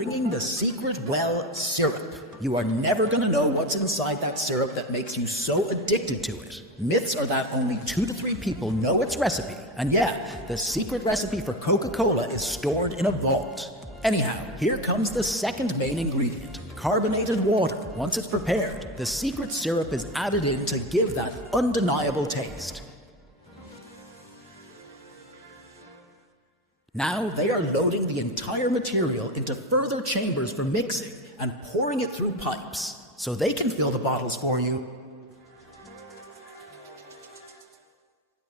bringing the secret well syrup. You are never gonna know what's inside that syrup that makes you so addicted to it. Myths are that only 2 to 3 people know its recipe. And yeah, the secret recipe for Coca-Cola is stored in a vault. Anyhow, here comes the second main ingredient, carbonated water. Once it's prepared, the secret syrup is added in to give that undeniable taste. Now they are loading the entire material into further chambers for mixing and pouring it through pipes so they can fill the bottles for you.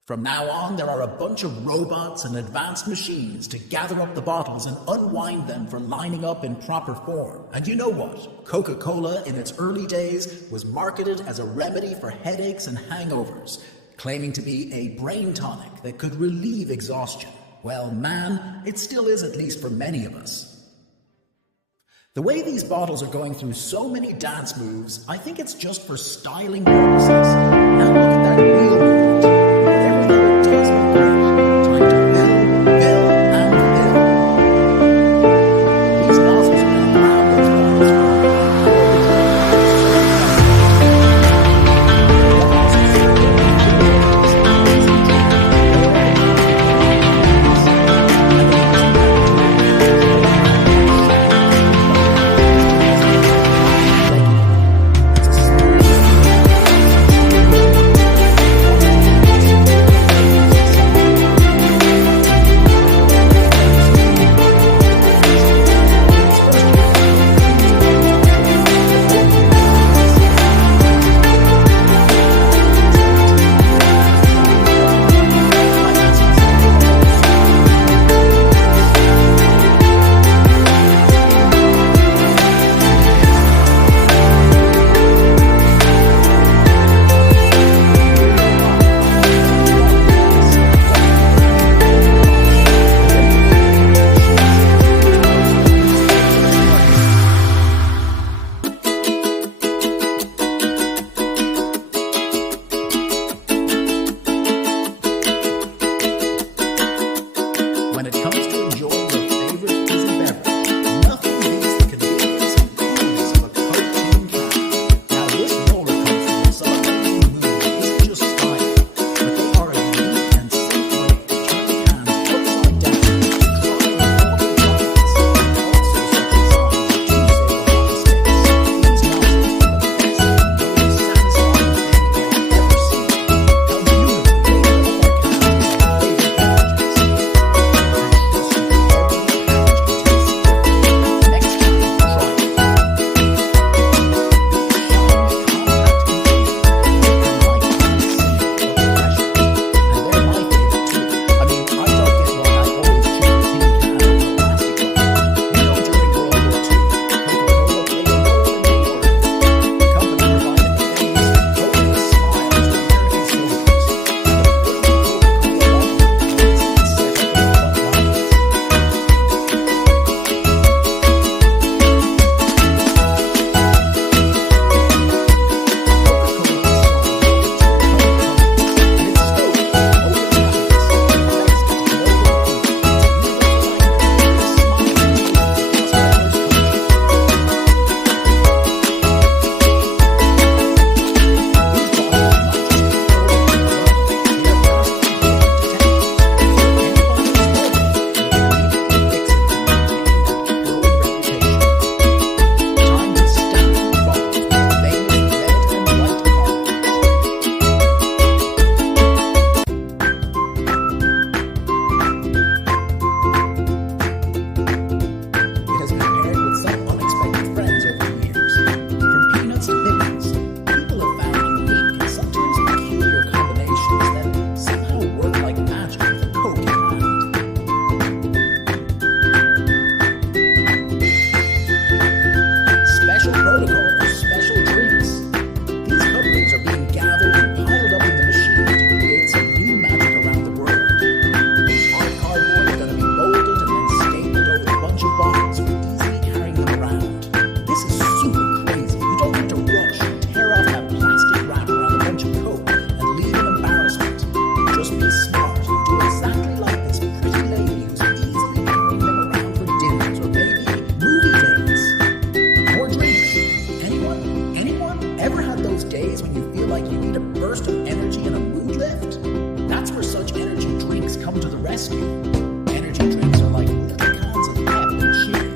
From now on, there are a bunch of robots and advanced machines to gather up the bottles and unwind them for lining up in proper form. And you know what? Coca-Cola in its early days was marketed as a remedy for headaches and hangovers, claiming to be a brain tonic that could relieve exhaustion. Well, man, it still is, at least for many of us. The way these bottles are going through so many dance moves, I think it's just for styling purposes. Now look at that wheel movement. Everything it does look great. Time to fill, and fill. These nozzles are going to grab those bottles from those days when you feel like you need a burst of energy and a mood lift? That's where such energy drinks come to the rescue. Energy drinks are like little cans of pep and cheer,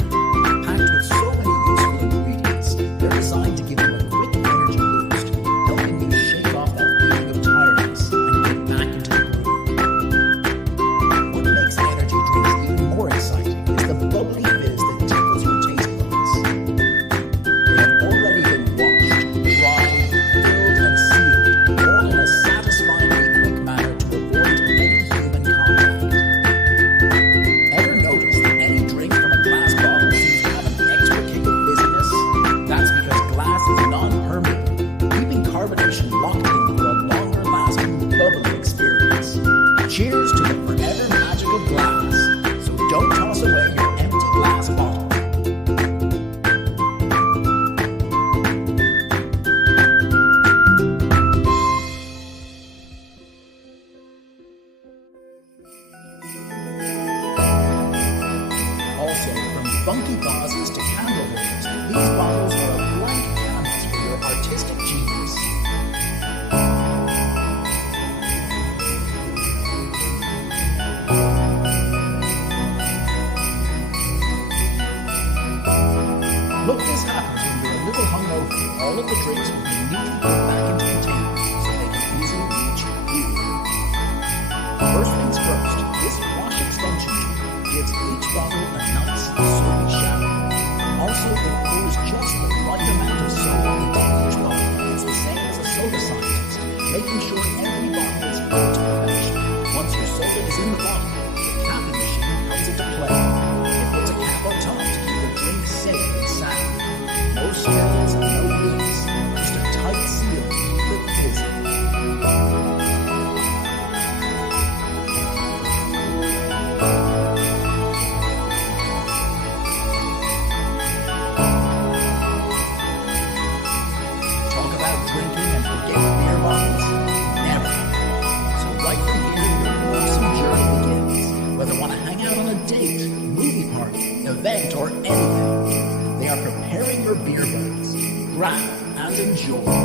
packed with so many useful ingredients. They're designed to give you a quick energy boost, helping you shake off that feeling of tiredness and get back into the groove. What makes energy drinks even more exciting is the bubbly fizz that tickles your taste buds. They have already been washed, dried, filled, and sealed, all in a satisfyingly quick manner to avoid any human contact. Ever notice that any drink from a glass bottle seems to have an extra kick of fizziness? That's because glass is non-permeable, keeping carbonation locked in for a longer-lasting, bubbly experience. Cheers to the forever magic of glass. So don't toss away your empty glass bottle. Also, from funky vases to candle holders, these bottles are a blank canvas for your artistic genius. Look, this happens when you're a little hungover. All of the drinks will be neatly put back into containers so they can easily reach you. First things first, this wash extension tube gives each bottle a nice, soapy shower. Also, it pours just the right amount of soap into each bottle. It's the same as a soda scientist, making sure every bottle is filled to perfection. Once your soda is in the bottle, the capping machine comes into play. It puts a cap on top to keep the drink safe and sound. No spills and no leaks, just a tight seal to keep it fizzy. Talk about drinking and forget beer bottles? Never. So right from here, your awesome journey begins. Whether you want to hang out on a date, movie party, event, or anything, they are preparing your beer bellies. Grab and enjoy.